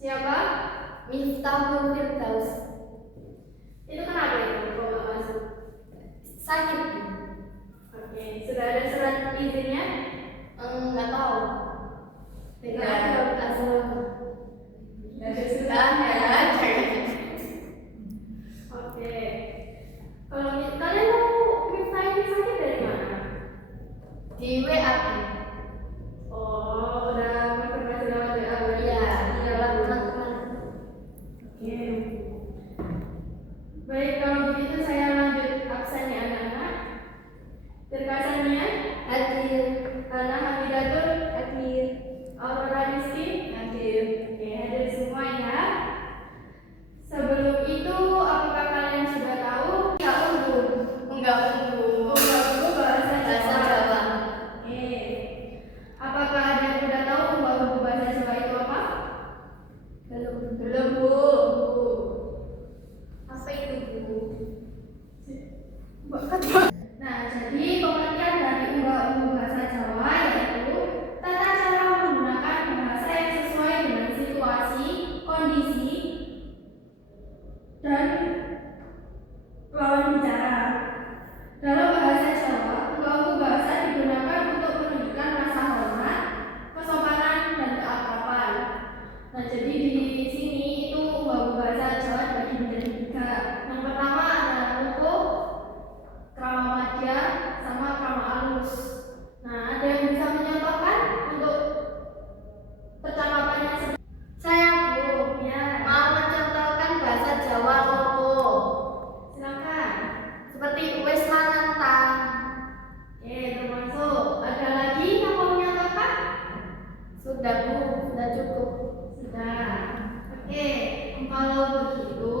Siapa? Miftahul Firdaus. Itu kenapa itu kok nggak masuk? Sakit. Oke, sudah ada surat izinnya? Nggak tahu. Nggak ada. Asal. Nggak ada surat. Jangan. Oke. Kalau kalian mau Miftah ini sakit dari mana? Di WA. Oh, udah konfirmasi lewat WA berarti? Iya, lewat teman-teman. Oke. Baik, kalau begitu saya lanjut absen ya anak-anak. Terkasannya Hadir. Hana Hamidatul, Hadir. Aurora Rizky. Hadir. Oke, hadir semua ya. Sebelum itu, apakah kalian sudah tahu? Enggak unggul. Enggak dulu bahasa Bahasa Jawa. Jawa. Oke. Apakah ada yang sudah tahu bahwa bahasa Jawa itu apa? Belum, Bu. Apa itu, Bu? Nah, jadi pengertian dari unggah-ungguh bahasa Jawa yaitu tata cara menggunakan bahasa yang sesuai dengan situasi, kondisi, dan lawan bicara. Dalam bahasa Jawa, unggah-ungguh bahasa digunakan untuk menunjukkan rasa hormat, kesopanan, dan keakraban. Nah, jadi di sini itu unggah-ungguh bahasa Jawa dibagi menjadi 3. Yang pertama adalah untuk krama madya sama krama alus. Nah, ada yang bisa menyontohkan untuk percakapannya? Saya, Bu, Ya, mau mencontohkan bahasa Jawa Lopo. silakan. Seperti wis manantang. Oke, termasuk. Ada lagi yang mau menyontohkan? Sudah, Bu, sudah cukup. Sudah. Oke, kalau begitu,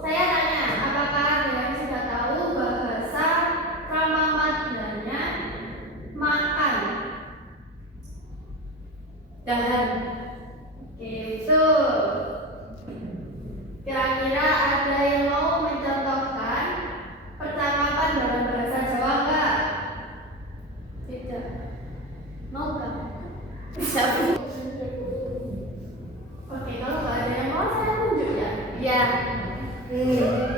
saya tanya, apakah ada yang sudah tahu bahasa krama madyanya makan? Dahan. Oke, betul. Kira-kira ada yang mau mencontohkan percakapan dalam bahasa Jawa enggak? Tidak. Mau kan? Bisa, Bu. Oke, kalau nggak ada yang mau saya tunjuk ya. Ya.